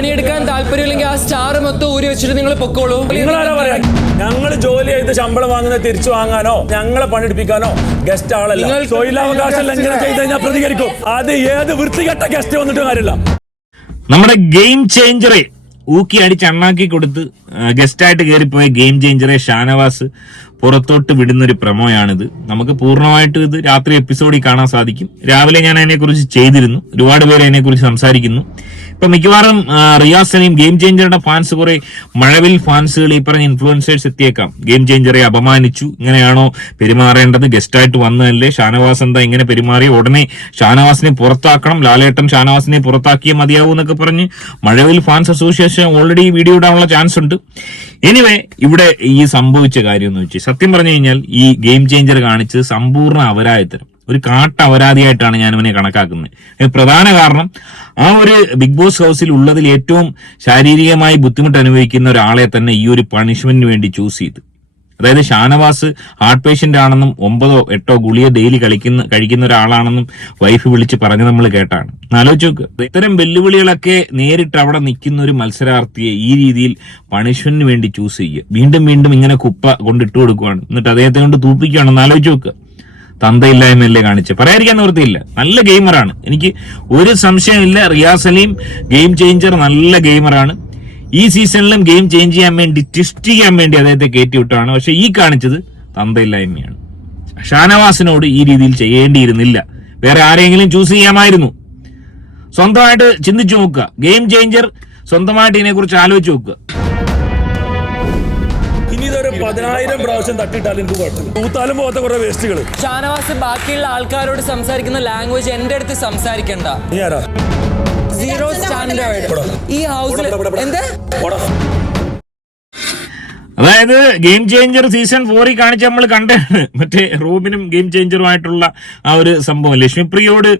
പണിയെടുക്കാൻ താല്പര്യമില്ലെങ്കിൽ ആ സ്റ്റാർ മൊത്തം ഊരി വെച്ചിട്ട് നിങ്ങൾ പൊക്കോളൂ. നിങ്ങളാരാ പറയാ? ഞങ്ങൾ ജോലി ചെയ്ത് ശമ്പളം വാങ്ങുന്നത് തിരിച്ചു വാങ്ങാനോ ഞങ്ങളെ പണിയെടുപ്പിക്കാനോ ഗസ്റ്റ് ആളല്ല. നിങ്ങൾ- തൊഴിലവകാശം ലംഘനം ചെയ്ത് കഴിഞ്ഞാൽ പ്രതികരിക്കും. അത് ഏത് വൃത്തികെട്ട ഗസ്റ്റ് വന്നിട്ട് കാര്യമില്ല. നമ്മുടെ ഗെയിം ചേഞ്ചറെ ഊക്കി അടിച്ച് അണ്ണാക്കി കൊടുത്ത് ഗസ്റ്റായിട്ട് കയറിപ്പോയ ഗെയിം ചേഞ്ചറെ ഷാനവാസ് പുറത്തോട്ട് വിടുന്ന ഒരു പ്രമോയാണിത്. നമുക്ക് പൂർണമായിട്ടും ഇത് രാത്രി എപ്പിസോഡിൽ കാണാൻ സാധിക്കും. രാവിലെ ഞാൻ അതിനെക്കുറിച്ച് ചെയ്തിരുന്നു. ഒരുപാട് പേര് അതിനെക്കുറിച്ച് സംസാരിക്കുന്നു. ഇപ്പൊ മിക്കവാറും റിയാസ് സലീം ഗെയിം ചേഞ്ചറുടെ ഫാൻസ് കുറെ മഴവിൽ ഫാൻസുകൾ ഈ പറഞ്ഞ ഇൻഫ്ലുവൻസേഴ്സ് എത്തിയേക്കാം. ഗെയിം ചേഞ്ചറെ അപമാനിച്ചു. ഇങ്ങനെയാണോ പെരുമാറേണ്ടത്? ഗസ്റ്റായിട്ട് വന്നതല്ലേ? ഷാനവാസ് എന്താ ഇങ്ങനെ പെരുമാറി? ഉടനെ ഷാനവാസിനെ പുറത്താക്കണം. ലാലേട്ടൻ ഷാനവാസിനെ പുറത്താക്കിയ മതിയാവൂ എന്നൊക്കെ പറഞ്ഞ് Mazhavil fans association already video ഇടാനുള്ള ചാൻസ് ഉണ്ട്. എനിവേ ഇവിടെ ഈ സംഭവിച്ച കാര്യം എന്ന് വെച്ചാൽ സത്യം പറഞ്ഞു കഴിഞ്ഞാൽ ഈ ഗെയിം ചേഞ്ചർ കാണിച്ചത് സമ്പൂർണ അപരാധിത്തരം ഒരു കാട്ട അപരാധിയായിട്ടാണ് ഞാൻ ഇവനെ കണക്കാക്കുന്നത് പ്രധാന കാരണം ആ ഒരു ബിഗ് ബോസ് ഹൗസിൽ ഉള്ളതിൽ ഏറ്റവും ശാരീരികമായി ബുദ്ധിമുട്ട് അനുഭവിക്കുന്ന ഒരാളെ തന്നെ ഈ ഒരു പണിഷ്മെന്റിന് വേണ്ടി ചൂസ് ചെയ്തു. അതായത് ഷാനവാസ് ഹാർട്ട് പേഷ്യന്റ് ആണെന്നും ഒമ്പതോ എട്ടോ ഗുളിയ ഡെയിലി കളിക്കുന്ന കഴിക്കുന്ന ഒരാളാണെന്നും വൈഫ് വിളിച്ച് പറഞ്ഞ് നമ്മൾ കേട്ടാണ്. ആലോചിച്ച് ഇത്തരം വെല്ലുവിളികളൊക്കെ നേരിട്ട് അവിടെ നിൽക്കുന്ന ഒരു മത്സരാർത്ഥിയെ ഈ രീതിയിൽ പണിഷ്മെന്റിന് വേണ്ടി ചൂസ് ചെയ്യുക. വീണ്ടും വീണ്ടും ഇങ്ങനെ കുപ്പ കൊണ്ടിട്ട് കൊടുക്കുകയാണ് എന്നിട്ട് അദ്ദേഹത്തെ കൊണ്ട് തൂപ്പിക്കുകയാണെന്ന് ആലോചിച്ച് നോക്കുക തന്തയില്ലായ്മയല്ലേ കാണിച്ച് പറയാതിരിക്കാൻ നിവൃത്തിയില്ല. നല്ല ഗെയിമറാണ്. എനിക്ക് ഒരു സംശയമില്ല റിയാസ് അലീം ഗെയിം ചേഞ്ചർ നല്ല ഗെയിമറാണ്. ഈ സീസണിലും ഗെയിം ചേഞ്ച് ചെയ്യാൻ വേണ്ടി ട്വിസ്റ്റ് ചെയ്യാൻ വേണ്ടി അദ്ദേഹത്തെ കയറ്റി വിട്ടാണ് പക്ഷെ ഈ കാണിച്ചത് തന്തയില്ലായ്മയാണ്. ഷാനവാസിനോട് ഈ രീതിയിൽ ചെയ്യേണ്ടിയിരുന്നില്ല. വേറെ ആരെങ്കിലും ചൂസ് ചെയ്യാമായിരുന്നു. സ്വന്തമായിട്ട് ചിന്തിച്ചു നോക്കുക. ഗെയിം ചേഞ്ചർ സ്വന്തമായിട്ട് ഇതിനെക്കുറിച്ച് ആലോചിച്ച് നോക്കുക. പതിനായിരം പ്രാവശ്യം തട്ടിയിട്ടാലും എനിക്ക് കുഴപ്പമില്ല. തൂത്താലും പോകാത്ത കുറെ വേസ്റ്റുകൾ. ഷാനവാസ് ബാക്കിയുള്ള ആൾക്കാരോട് സംസാരിക്കുന്ന ലാംഗ്വേജ് എന്റെ അടുത്ത് സംസാരിക്കണ്ട. നീ ആരാ? സീറോ സ്റ്റാൻഡേർഡ് ഈ ഹൗസിൽ എന്ത്? അതായത് ഗെയിം ചേഞ്ചർ സീസൺ ഫോറിൽ കാണിച്ച് നമ്മൾ കണ്ടാണ് മറ്റേ റോബിനും ഗെയിം ചേഞ്ചറുമായിട്ടുള്ള ആ ഒരു സംഭവം. ലക്ഷ്മിപ്രിയോട്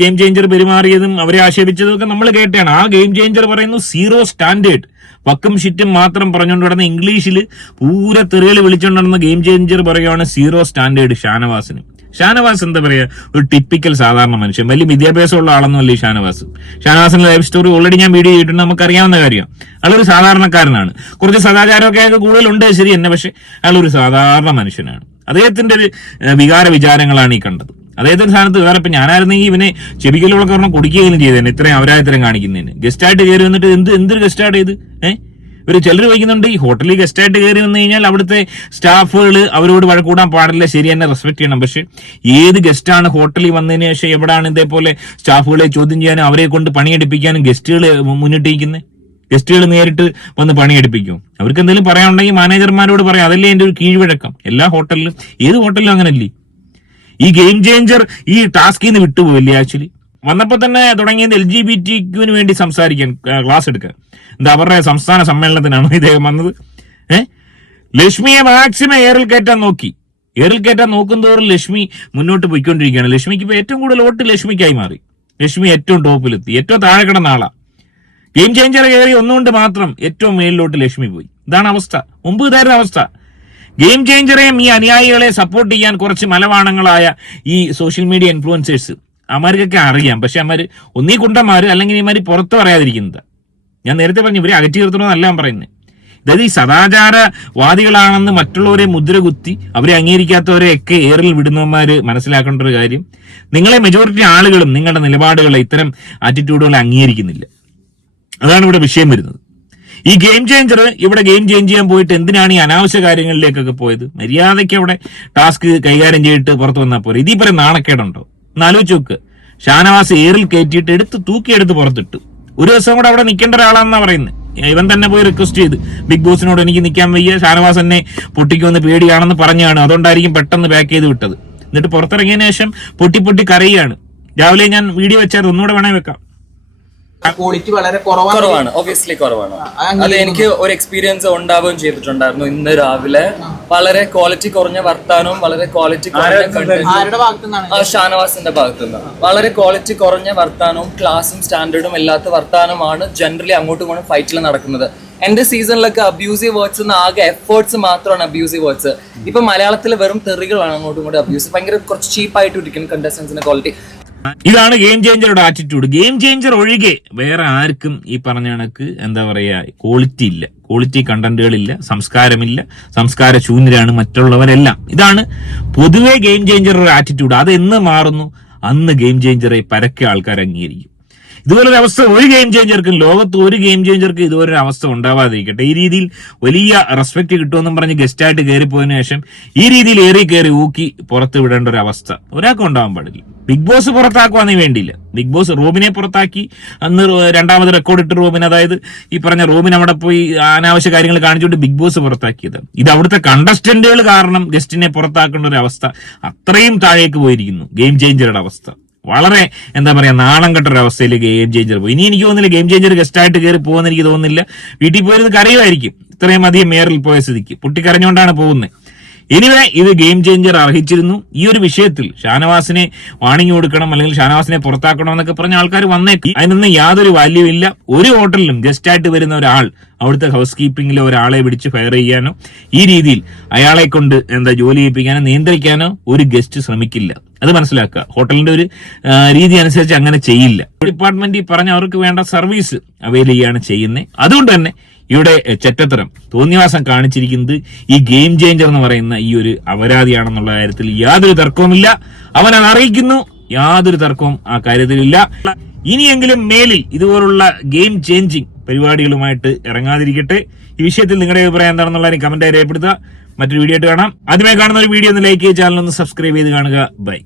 ഗെയിം ചേഞ്ചർ പെരുമാറിയതും അവരെ ആക്ഷേപിച്ചതും ഒക്കെ നമ്മൾ കേട്ടാണ് ആ ഗെയിം ചേഞ്ചർ പറയുന്നു സീറോ സ്റ്റാൻഡേർഡ് പക്കും ഷിറ്റും മാത്രം പറഞ്ഞുകൊണ്ട് നടന്ന ഇംഗ്ലീഷിൽ പൂര തെറികൾ വിളിച്ചുകൊണ്ട് നടന്ന ഗെയിം ചേഞ്ചർ പറയുകയാണ് സീറോ സ്റ്റാൻഡേർഡ് ഷാനവാസിന്. ഷാനവാസ് എന്താ പറയാ? ഒരു ടിപ്പിക്കൽ സാധാരണ മനുഷ്യൻ. വലിയ വിദ്യാഭ്യാസമുള്ള ആളൊന്നുമല്ല ഈ ഷാനവാസ്. ഷാനവാസിന്റെ ലൈഫ് സ്റ്റോറി ഓൾറെഡി ഞാൻ വീഡിയോ ചെയ്തിട്ടുണ്ട്. നമുക്ക് അറിയാവുന്ന കാര്യം അയാളൊരു സാധാരണക്കാരനാണ്. കുറച്ച് സദാചാരമൊക്കെ അയാൾക്ക് കൂടുതലുണ്ട് ശരി തന്നെ പക്ഷെ ഒരു സാധാരണ മനുഷ്യനാണ്. അദ്ദേഹത്തിന്റെ ഒരു വികാര വിചാരങ്ങളാണ് ഈ കണ്ടത്. അദ്ദേഹത്തിന്റെ സ്ഥാനത്ത് വേറെ ഇപ്പൊ ഞാനായിരുന്നെങ്കിൽ ഇവനെ ചെവിക്കലുള്ള കാരണം കൊടുക്കുകയും ചെയ്തേനെ ഇത്രയും അവരായത്തരം കാണിക്കുന്നതിന് ഗസ്റ്റായിട്ട് കയറി വന്നിട്ട് എന്ത് എന്തൊരു ഗസ്റ്റായിട്ട് ചെയ്ത് ഏഹ് ഒരു ചിലർ വയ്ക്കുന്നുണ്ട് ഈ ഹോട്ടലിൽ ഗസ്റ്റായിട്ട് കയറി വന്നു കഴിഞ്ഞാൽ അവിടുത്തെ സ്റ്റാഫുകൾ അവരോട് വഴക്കൂടാൻ പാടില്ല. ശരി തന്നെ റെസ്പെക്ട് ചെയ്യണം. പക്ഷെ ഏത് ഗസ്റ്റാണ് ഹോട്ടലിൽ വന്നതിന് ശേഷം എവിടെയാണ് ഇതേപോലെ സ്റ്റാഫുകളെ ചോദ്യം ചെയ്യാനും അവരെ കൊണ്ട് പണിയെടുപ്പിക്കാനും ഗസ്റ്റുകൾ മുന്നിട്ടിരിക്കുന്നത് ഗസ്റ്റുകൾ നേരിട്ട് വന്ന് പണിയെടുപ്പിക്കും. അവർക്ക് എന്തെങ്കിലും പറയാനുണ്ടെങ്കിൽ മാനേജർമാരോട് പറയാം. അതല്ലേ എന്റെ ഒരു കീഴ്വഴക്കം. എല്ലാ ഹോട്ടലിലും ഏത് ഹോട്ടലിലും അങ്ങനല്ലേ? ഈ ഗെയിം ചേഞ്ചർ ഈ ടാസ്കിൽ നിന്ന് വിട്ടുപോയില്ലേ ആക്ച്വലി വന്നപ്പോൾ തന്നെ തുടങ്ങിയത് എൽ ജി ബി ടിക്കുവിന് വേണ്ടി സംസാരിക്കാൻ ക്ലാസ് എടുക്കുക എന്താ അവരുടെ സംസ്ഥാന സമ്മേളനത്തിനാണ് ഇദ്ദേഹം വന്നത്? ഏഹ് ലക്ഷ്മിയെ മാക്സിമം ഏറിൽ കയറ്റാൻ നോക്കി. ഏറിൽ കയറ്റാൻ നോക്കുന്തോറും ലക്ഷ്മി മുന്നോട്ട് പോയിക്കൊണ്ടിരിക്കുകയാണ്. ലക്ഷ്മിക്ക് ഇപ്പൊ ഏറ്റവും കൂടുതൽ വോട്ട് ലക്ഷ്മിക്കായി മാറി. ലക്ഷ്മി ഏറ്റവും ടോപ്പിലെത്തി ഏറ്റവും താഴെ കിടന്ന ആളാ. ഗെയിം ചേഞ്ചർ കയറി ഒന്നുകൊണ്ട് മാത്രം ഏറ്റവും മേളിലോട്ട് ലക്ഷ്മി പോയി. ഇതാണ് അവസ്ഥ. മുമ്പ് ഇതായിരുന്ന അവസ്ഥ. ഗെയിം ചേഞ്ചറെയും ഈ അനുയായികളെ സപ്പോർട്ട് ചെയ്യാൻ കുറച്ച് മലവാണങ്ങളായ ഈ സോഷ്യൽ മീഡിയ ഇൻഫ്ലുവൻസേഴ്സ് അമാർക്കൊക്കെ അറിയാം. പക്ഷെ അമാർ ഒന്നീ കുണ്ടന്മാർ അല്ലെങ്കിൽ ഇമാർ പുറത്ത് പറയാതിരിക്കുന്നത്. ഞാൻ നേരത്തെ പറഞ്ഞു ഇവരെ അകറ്റി നിർത്തണമെന്നല്ല ഞാൻ പറയുന്നത്. അതായത് ഈ സദാചാരവാദികളാണെന്ന് മറ്റുള്ളവരെ മുദ്ര കുത്തി അവരെ അംഗീകരിക്കാത്തവരെ ഒക്കെ ഏറിൽ വിടുന്നവന്മാർ മനസ്സിലാക്കേണ്ട ഒരു കാര്യം നിങ്ങളെ മെജോറിറ്റി ആളുകളും നിങ്ങളുടെ നിലപാടുകളെ ഇത്തരം ആറ്റിറ്റ്യൂഡുകളെ അംഗീകരിക്കുന്നില്ല. അതാണ് ഇവിടെ വിഷയം വരുന്നത്. ഈ ഗെയിം ചേഞ്ചർ ഇവിടെ ഗെയിം ചേഞ്ച് ചെയ്യാൻ പോയിട്ട് എന്തിനാണ് ഈ അനാവശ്യ കാര്യങ്ങളിലേക്കൊക്കെ പോയത്? മര്യാദയ്ക്ക് അവിടെ ടാസ്ക് കൈകാര്യം ചെയ്തിട്ട് പുറത്തു വന്നാൽ പോരെ. ഇതിൽ പറയും നാണക്കേടുണ്ടോ? ഒന്ന് ആലോചിച്ച് നോക്ക് ഷാനവാസ് ഏറിൽ കയറ്റിയിട്ട് എടുത്ത് തൂക്കിയെടുത്ത് പുറത്തിട്ടു. ഒരു ദിവസം കൂടെ അവിടെ നിൽക്കേണ്ട ഒരാളാണെന്നാ പറയുന്നത് ഇവൻ തന്നെ പോയി റിക്വസ്റ്റ് ചെയ്ത്. ബിഗ് ബോസിനോട് എനിക്ക് നിൽക്കാൻ വയ്യ. ഷാനവാസ് എന്നെ പൊട്ടിക്കുമെന്ന് പേടിയാണെന്ന് പറഞ്ഞാണ്. അതുകൊണ്ടായിരിക്കും പെട്ടെന്ന് പാക്ക് ചെയ്ത് വിട്ടത്. എന്നിട്ട് പുറത്തിറങ്ങിയതിനു ശേഷം പൊട്ടി പൊട്ടി കരയുകയാണ്. രാവിലെ ഞാൻ വീഡിയോ വെച്ചാൽ ഒന്നുകൂടെ വേണേ വെക്കാം. ക്വാളിറ്റി വളരെ കുറവാണ്. കുറവാണ്. കുറവാണ്. അങ്ങനെ അത് എനിക്ക് ഒരു എക്സ്പീരിയൻസ് ഉണ്ടാവുകയും ചെയ്തിട്ടുണ്ടായിരുന്നു. ഇന്ന് രാവിലെ വളരെ ക്വാളിറ്റി കുറഞ്ഞ വർത്താനവും വളരെ ക്വാളിറ്റി കുറഞ്ഞ ആരുടെ ആ ഷാനവാസിന്റെ ഭാഗത്തുനിന്ന്. വളരെ ക്വാളിറ്റി കുറഞ്ഞ വർത്താനവും ക്ലാസും സ്റ്റാൻഡേർഡും ഇല്ലാത്ത വർത്താനമാണ് ജനറലി അങ്ങോട്ടും ഇങ്ങോട്ടും ഫൈറ്റിൽ നടക്കുന്നത്. എന്റെ സീസണിലൊക്കെ അബ്യൂസീവ് വേർഡ്സ് ആകെ എഫേർട്സ് മാത്രമാണ് അബ്യൂസീവ് വേർഡ്സ് ഇപ്പൊ മലയാളത്തിൽ വെറും തെറികളാണ് അങ്ങോട്ടും ഇങ്ങോട്ടും അബ്യൂസ് ഭയങ്കര കുറച്ച് ചീപ്പായിട്ട് ഇരിക്കുന്നു കണ്ടസ്റ്റൻസിന്റെ ക്വാളിറ്റി ഇതാണ് ഗെയിം ചേഞ്ചറുടെ ആറ്റിറ്റ്യൂഡ് ഗെയിം ചേഞ്ചർ ഒഴികെ വേറെ ആർക്കും ഈ പറഞ്ഞ കണക്ക് എന്താ പറയാ ക്വാളിറ്റി ഇല്ല. ക്വാളിറ്റി കണ്ടന്റുകളില്ല സംസ്കാരമില്ല സംസ്കാര ശൂന്യരാണ് മറ്റുള്ളവരെല്ലാം. ഇതാണ് പൊതുവെ ഗെയിം ചേഞ്ചറുടെ ആറ്റിറ്റ്യൂഡ് അത് എന്ന് മാറുന്നു? അന്ന് ഗെയിം ചേഞ്ചറെ പരക്കെ ആൾക്കാർ അംഗീകരിക്കും ഇതുപോലൊരു അവസ്ഥ ഒരു ഗെയിം ചേഞ്ചർക്കും ലോകത്ത് ഒരു ഗെയിം ചേഞ്ചർക്ക് ഇതുപോലൊരു അവസ്ഥ ഉണ്ടാവാതിരിക്കട്ടെ. ഈ രീതിയിൽ വലിയ റെസ്പെക്ട് കിട്ടുമെന്നും പറഞ്ഞ് ഗസ്റ്റായിട്ട് കയറിപ്പോയതിനു ശേഷം ഈ രീതിയിൽ ഏറി കയറി ഊക്കി പുറത്ത് വിടേണ്ട ഒരു അവസ്ഥ ഒരാൾക്കും ഉണ്ടാവാൻ പാടില്ല. ബിഗ് ബോസ് പുറത്താക്കുവാന്നേ വേണ്ടിയില്ല. ബിഗ് ബോസ് റോബിനെ പുറത്താക്കി. അന്ന് രണ്ടാമത് റെക്കോർഡ് ഇട്ട് റോബിൻ അതായത് ഈ പറഞ്ഞ റോബിൻ അവിടെ പോയി അനാവശ്യ കാര്യങ്ങൾ കാണിച്ചുകൊണ്ട് ബിഗ് ബോസ് പുറത്താക്കിയത്. ഇത് അവിടുത്തെ കണ്ടസ്റ്റന്റുകൾ കാരണം ഗസ്റ്റിനെ പുറത്താക്കേണ്ട ഒരു അവസ്ഥ അത്രയും താഴേക്ക് പോയിരിക്കുന്നു. ഗെയിം ചേഞ്ചറുടെ അവസ്ഥ. വളരെ എന്താ പറയാ നാണം കെട്ടൊരു അവസ്ഥയിലേക്ക് ഗെയിം ചേഞ്ചർ പോയി. ഇനി എനിക്ക് തോന്നുന്നില്ല ഗെയിം ചേഞ്ചർ ഗസ്റ്റ് ആയിട്ട് കയറി പോകുന്ന എനിക്ക് തോന്നുന്നില്ല. വീട്ടിൽ പോയിരുന്ന് കരയുമായിരിക്കും. ഇത്രയും അധികം മേറിൽ പോയ സ്ഥിതിക്ക്. പൊട്ടിക്കരഞ്ഞുകൊണ്ടാണ് പോകുന്നത്. എനിവേ ഇത് ഗെയിം ചേഞ്ചർ അർഹിച്ചിരുന്നു. ഈ ഒരു വിഷയത്തിൽ ഷാനവാസിനെ വാണിംഗ് കൊടുക്കണം അല്ലെങ്കിൽ ഷാനവാസിനെ പുറത്താക്കണം എന്നൊക്കെ പറഞ്ഞ ആൾക്കാർ വന്നേക്കും. അതിനൊന്നും യാതൊരു വാല്യൂ ഇല്ല. ഒരു ഹോട്ടലിലും ഗസ്റ്റ് ആയിട്ട് വരുന്ന ഒരാൾ അവിടുത്തെ ഹൗസ് കീപ്പിംഗിലെ ഒരാളെ പിടിച്ച് ഫയർ ചെയ്യാനോ ഈ രീതിയിൽ അയാളെ കൊണ്ട് എന്താ ജോലി ചെയ്യിപ്പിക്കാനോ നിയന്ത്രിക്കാനോ ഒരു ഗസ്റ്റ് ശ്രമിക്കില്ല. അത് മനസ്സിലാക്കുക. ഹോട്ടലിന്റെ ഒരു രീതി അനുസരിച്ച് അങ്ങനെ ചെയ്യില്ല. ഡിപ്പാർട്ട്മെന്റ് ഈ പറഞ്ഞ അവർക്ക് വേണ്ട സർവീസ് അവൈൽ ചെയ്യാണ് ചെയ്യുന്നത് അതുകൊണ്ട് തന്നെ ഇവിടെ ചെറ്റത്തരം തോന്നിവാസം കാണിച്ചിരിക്കുന്നത് ഈ ഗെയിം ചേഞ്ചർ എന്ന് പറയുന്ന ഈ ഒരു അപരാധിയാണെന്നുള്ള കാര്യത്തിൽ യാതൊരു തർക്കവുമില്ല. അവൻ അത് അറിയിക്കുന്നു. യാതൊരു തർക്കവും ആ കാര്യത്തിലില്ല ഇനിയെങ്കിലും മേലിൽ ഇതുപോലുള്ള ഗെയിം ചേഞ്ചിങ് പരിപാടികളുമായിട്ട് ഇറങ്ങാതിരിക്കട്ടെ. ഈ വിഷയത്തിൽ നിങ്ങളുടെ അഭിപ്രായം എന്താണെന്നുള്ള കമന്റായി രേഖപ്പെടുത്തുക. മറ്റൊരു വീഡിയോ ആയിട്ട് കാണാം. ആദ്യമായി കാണുന്ന ഒരു വീഡിയോ ഒന്ന് ലൈക്ക് ചെയ്ത് ചാനൽ ഒന്ന് സബ്സ്ക്രൈബ് ചെയ്ത് കാണുക. ബൈ